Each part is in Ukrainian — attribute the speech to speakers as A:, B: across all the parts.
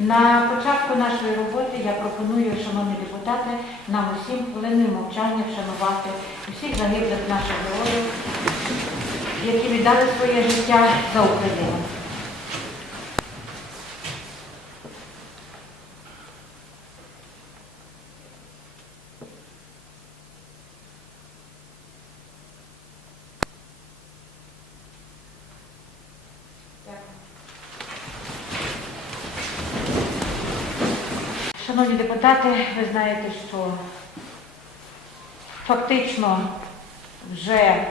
A: На початку нашої роботи я пропоную, шановні депутати, нам усім хвилиною мовчання вшанувати усіх загиблих наших героїв, які віддали своє життя за Україну. Шановні депутати, ви знаєте, що фактично вже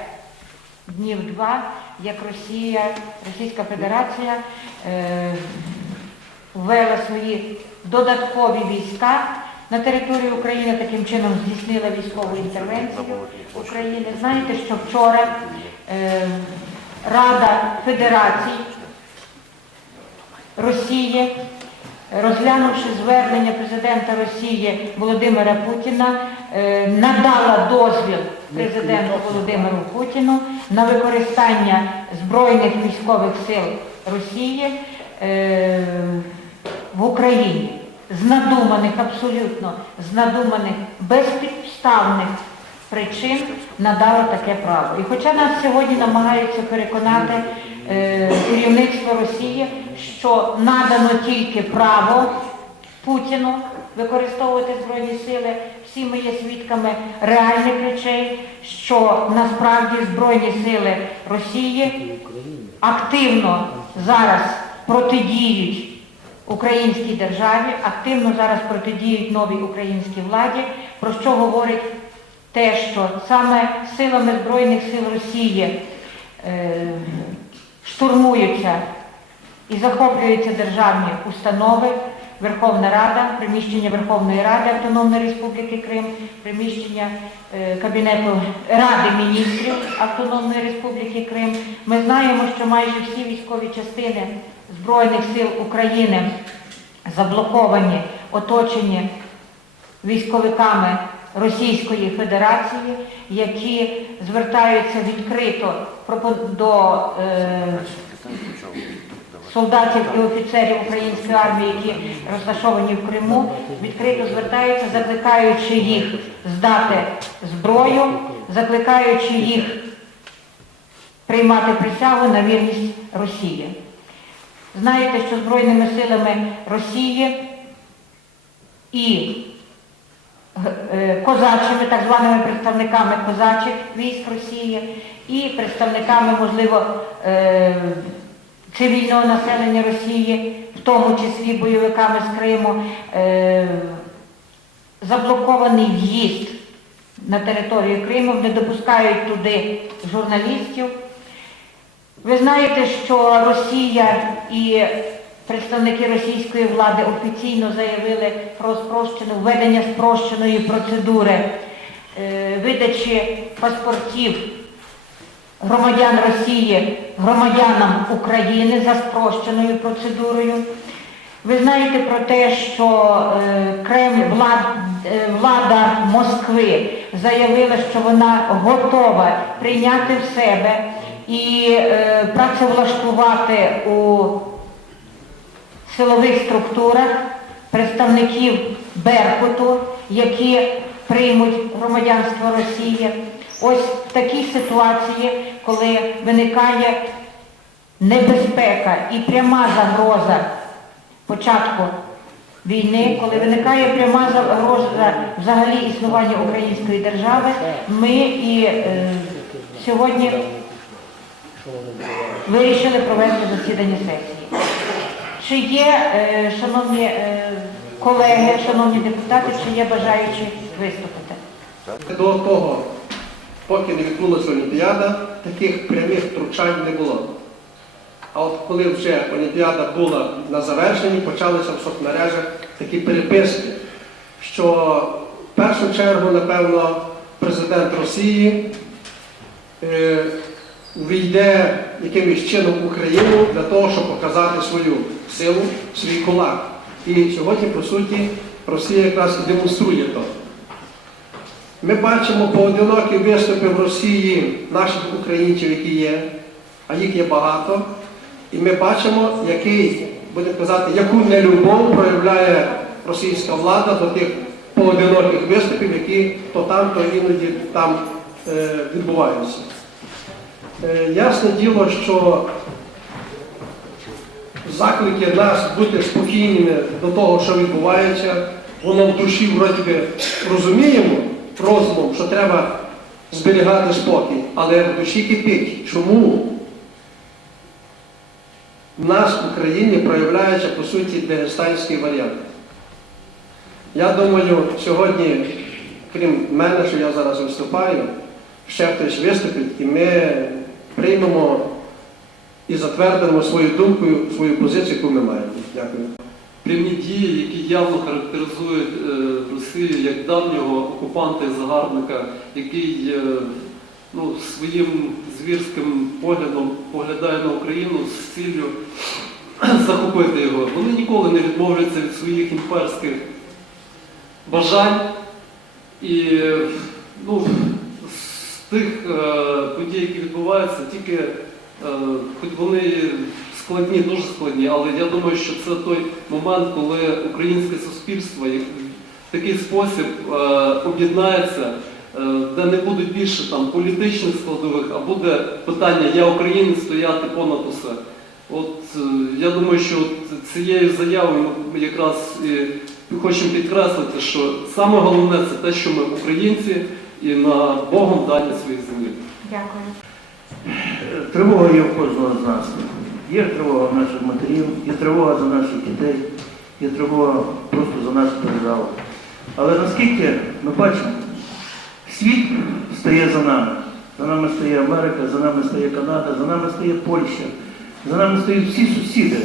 A: днів два, як Росія, Російська Федерація е, ввела свої додаткові війська на територію України, таким чином здійснила військову інтервенцію України. Знаєте, що вчора е, Рада Федерацій Росії, розглянувши звернення президента Росії Володимира Путіна, е, надала дозвіл президенту Володимиру Путіну на використання збройних військових сил Росії е, в Україні з надуманих, абсолютно з надуманих безпідставних причин надала таке право. І хоча нас сьогодні намагаються переконати керівництво Росії, що надано тільки право Путіну використовувати збройні сили, всі ми є свідками реальних речей, що насправді збройні сили Росії активно зараз протидіють українській державі, активно зараз протидіють новій українській владі, про що говорить те, що саме силами Збройних сил Росії е, штурмуються і захоплюються державні установи, Верховна Рада, приміщення Верховної Ради Автономної Республіки Крим, приміщення е, Кабінету Ради міністрів Автономної Республіки Крим. Ми знаємо, що майже всі військові частини Збройних сил України заблоковані, оточені військовиками Російської Федерації, які звертаються відкрито до е, солдатів і офіцерів української армії, які розташовані в Криму, відкрито звертаються, закликаючи їх здати зброю, закликаючи їх приймати присягу на вірність Росії. Знаєте, що Збройними силами Росії і козачими, так званими представниками козачих військ Росії і представниками, можливо, е, цивільного населення Росії, в тому числі бойовиками з Криму, е, заблокований в'їзд на територію Криму, не допускають туди журналістів. Ви знаєте, що Росія і представники російської влади офіційно заявили про спрощену введення спрощеної процедури е, видачі паспортів громадян Росії громадянам України за спрощеною процедурою. Ви знаєте про те, що е, Кремль, влад, е, влада Москви заявила, що вона готова прийняти в себе і працевлаштувати у силових структурах представників Беркуту, які приймуть громадянство Росії. Ось в такій ситуації, коли виникає небезпека і пряма загроза початку війни, коли виникає пряма загроза взагалі існування української держави, ми і е, сьогодні вирішили провести засідання сесії. Чи є, е, шановні е, колеги, шановні депутати, чи є бажаючі виступити?
B: До того, поки не відбулася Олімпіада, таких прямих втручань не було. А от коли вже Олімпіада була на завершенні, почалися в соцмережах такі переписки, що в першу чергу, напевно, президент Росії е, увійде якимось чином в Україну для того, щоб показати свою силу, свій кулак. І сьогодні, по суті, Росія якраз і демонструє то. Ми бачимо поодинокі виступи в Росії наших українців, які є, а їх є багато, І ми бачимо, який, будемо казати, яку нелюбов проявляє російська влада до тих поодиноких виступів, які то там, то іноді там е, відбуваються. Е, ясне діло, що заклики нас бути спокійними до того, що відбувається, воно в душі вроді би розуміємо розумом, що треба зберігати спокій, але в душі кипить. Чому? В нас в Україні проявляється, по суті, дагестанський варіант. Я думаю, сьогодні, крім мене, що я зараз виступаю, ще хтось виступить, і ми приймемо і затвердимо свою думку, свою позицію, яку ми маємо. Дякую.
C: прямі дії, які явно характеризують е, Росію як давнього окупанта і загарбника, який е, ну, своїм звірським поглядом поглядає на Україну з ціллю захопити його. Вони ніколи не відмовляться від своїх імперських бажань. І ну, тих е, подій, які відбуваються, тільки е, хоч вони складні, дуже складні, але я думаю, що це той момент, коли українське суспільство в такий спосіб е, об'єднається, де не буде більше там політичних складових, а буде питання Я українець стояти понад усе. От я думаю, що цією заявою ми якраз і хочемо підкреслити, що саме головне це те, що ми українці і на Богом дані своїй землі.
A: Дякую.
D: Тривога є в кожного з нас. Є тривога наших матерів, є тривога за наших дітей, є тривога просто за нашу державу. Але наскільки ми бачимо, світ стає за нами. За нами стає Америка, за нами стає Канада, за нами стає Польща, за нами стають всі сусіди.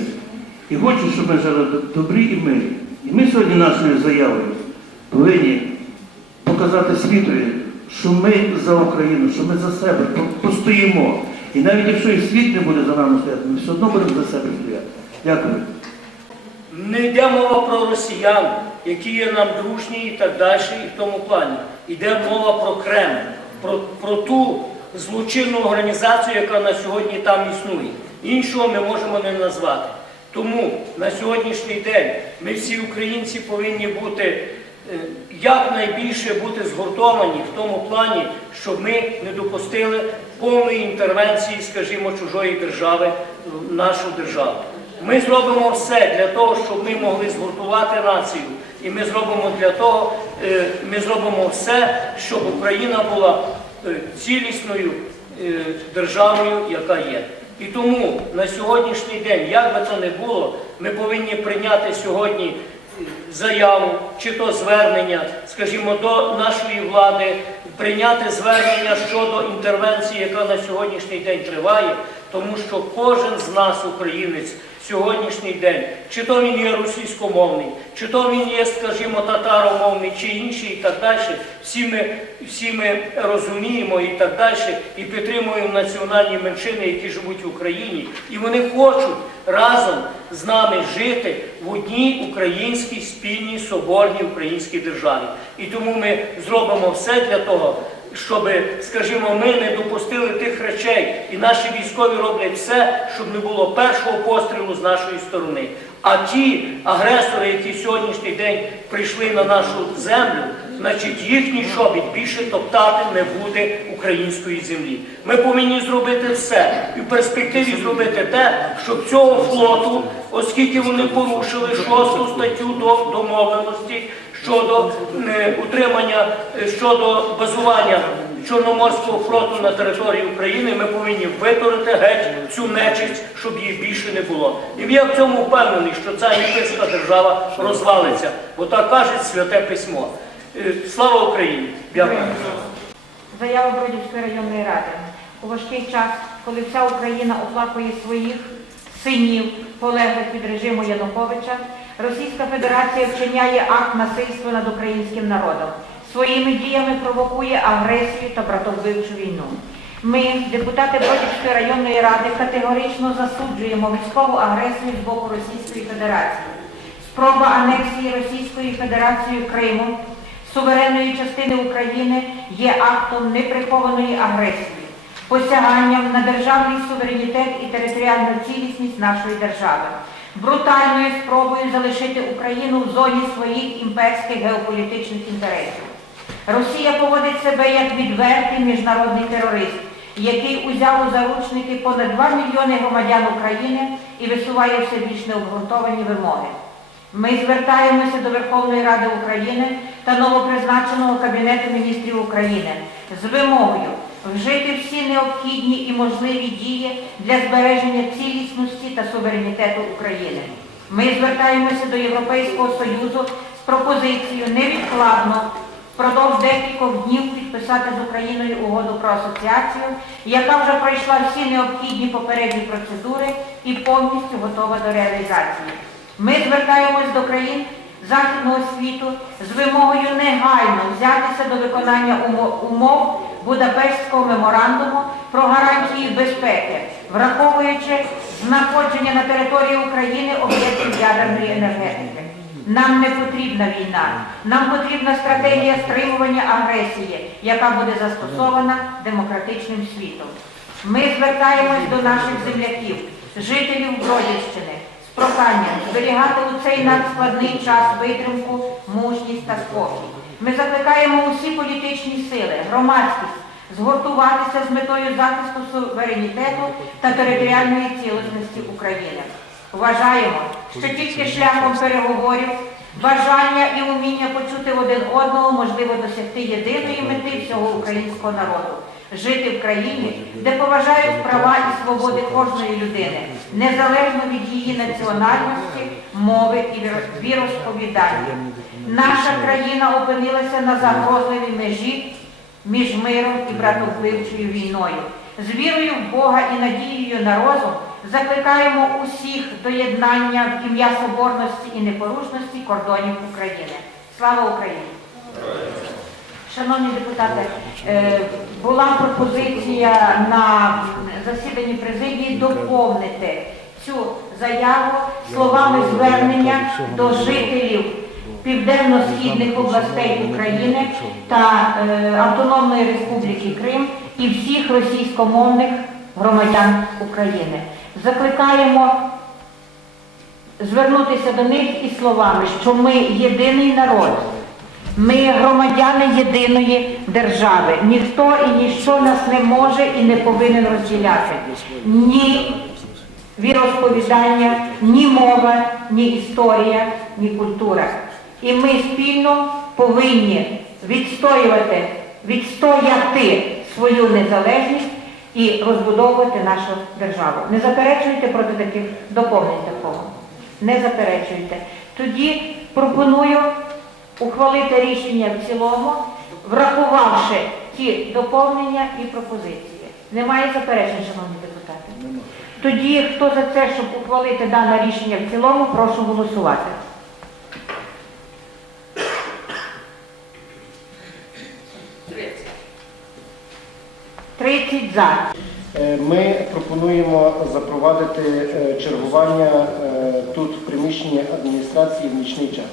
D: І хочуть, щоб ми жили добрі і мирі. І ми сьогодні нашою заявою повинні показати світові, що ми за Україну, що ми за себе по- постоїмо. І навіть якщо і світ не буде за нами стояти, ми все одно будемо за себе стояти. Дякую.
E: Не йде мова про росіян, які є нам дружні і так далі, і в тому плані. Йде мова про Кремль, про, про ту злочинну організацію, яка на сьогодні там існує. Іншого ми можемо не назвати. Тому на сьогоднішній день ми всі українці повинні бути е, якнайбільше бути згуртовані в тому плані, щоб ми не допустили повної інтервенції, скажімо, чужої держави нашу державу. Ми зробимо все для того, щоб ми могли згуртувати націю. І ми зробимо для того, е, ми зробимо все, щоб Україна була е, цілісною е, державою, яка є. І тому на сьогоднішній день, як би це не було, ми повинні прийняти сьогодні заяву чи то звернення, скажімо, до нашої влади, прийняти звернення щодо інтервенції, яка на сьогоднішній день триває, тому що кожен з нас, українець, сьогоднішній день, чи то він є російськомовний, чи то він є, скажімо, татаромовний, чи інший і так далі, всі ми, всі ми розуміємо і так далі, і підтримуємо національні меншини, які живуть в Україні, і вони хочуть разом з нами жити в одній українській спільній соборній українській державі. І тому ми зробимо все для того, щоб, скажімо, ми не допустили тих речей, і наші військові роблять все, щоб не було першого пострілу з нашої сторони. А ті агресори, які сьогоднішній день прийшли на нашу землю, значить їхній шобіт більше топтати не буде української землі. Ми повинні зробити все і в перспективі зробити те, щоб цього флоту, оскільки вони порушили шосту статтю до домовленості щодо е, утримання, е, щодо базування Чорноморського флоту на території України, ми повинні витурити геть цю нечисть, щоб її більше не було. І я в цьому впевнений, що ця європейська держава розвалиться, бо так каже святе письмо. Е, Слава Україні! Дякую.
A: Заява Бродівської районної ради. У важкий час, коли вся Україна оплакує своїх синів, полеглих від режиму Януковича, Російська Федерація вчиняє акт насильства над українським народом. Своїми діями провокує агресію та братовбивчу війну. Ми, депутати Бродівської районної ради, категорично засуджуємо військову агресію з боку Російської Федерації. Спроба анексії Російською Федерацією Криму, суверенної частини України, є актом неприхованої агресії. посяганням на державний суверенітет і територіальну цілісність нашої держави, брутальною спробою залишити Україну в зоні своїх імперських геополітичних інтересів. Росія поводить себе як відвертий міжнародний терорист, який узяв у заручники понад 2 мільйони громадян України і висуває все більш необґрунтовані вимоги. Ми звертаємося до Верховної Ради України та новопризначеного Кабінету міністрів України з вимогою вжити всі необхідні і можливі дії для збереження цілісності та суверенітету України. Ми звертаємося до Європейського Союзу з пропозицією невідкладно впродовж декількох днів підписати з Україною угоду про асоціацію, яка вже пройшла всі необхідні попередні процедури і повністю готова до реалізації. Ми звертаємось до країн Західного світу з вимогою негайно взятися до виконання умов Будапештського меморандуму про гарантії безпеки, враховуючи знаходження на території України об'єктів ядерної енергетики. Нам не потрібна війна, нам потрібна стратегія стримування агресії, яка буде застосована демократичним світом. Ми звертаємось до наших земляків, жителів Бродівщини, з проханням зберігати у цей надскладний час витримку, мужність та спокій. Ми закликаємо усі політичні сили, громадськість згуртуватися з метою захисту суверенітету та територіальної цілісності України. Вважаємо, що тільки шляхом переговорів, бажання і уміння почути один одного можливо досягти єдиної мети всього українського народу жити в країні, де поважають права і свободи кожної людини, незалежно від її національності, мови і віро- віросповідання. Наша країна опинилася на загрозливій межі між миром і братовбивчою війною. З вірою в Бога і надією на розум закликаємо усіх до єднання в ім'я соборності і непорушності кордонів України. Слава Україні! Шановні депутати, е, була пропозиція на засіданні президії доповнити цю заяву словами звернення до жителів південно-східних областей України та е, Автономної Республіки Крим і всіх російськомовних громадян України. Закликаємо звернутися до них із словами, що ми єдиний народ. Ми громадяни єдиної держави. Ніхто і ніщо нас не може і не повинен розділяти. Ні віросповідання, ні мова, ні історія, ні культура. І ми спільно повинні відстоювати, відстояти свою незалежність і розбудовувати нашу державу. Не заперечуйте проти таких доповнень такого. Не заперечуйте. Тоді пропоную ухвалити рішення в цілому, врахувавши ті доповнення і пропозиції. Немає заперечень, шановні депутати? Тоді, хто за це, щоб ухвалити дане рішення в цілому, прошу голосувати. Тридцять за.
F: Е, Ми пропонуємо запровадити е, чергування е, тут в приміщенні адміністрації в нічний час.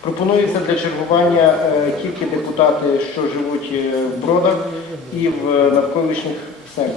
F: Пропонується для чергування е, тільки депутати, що живуть е, в Бродах і в навколишніх селах.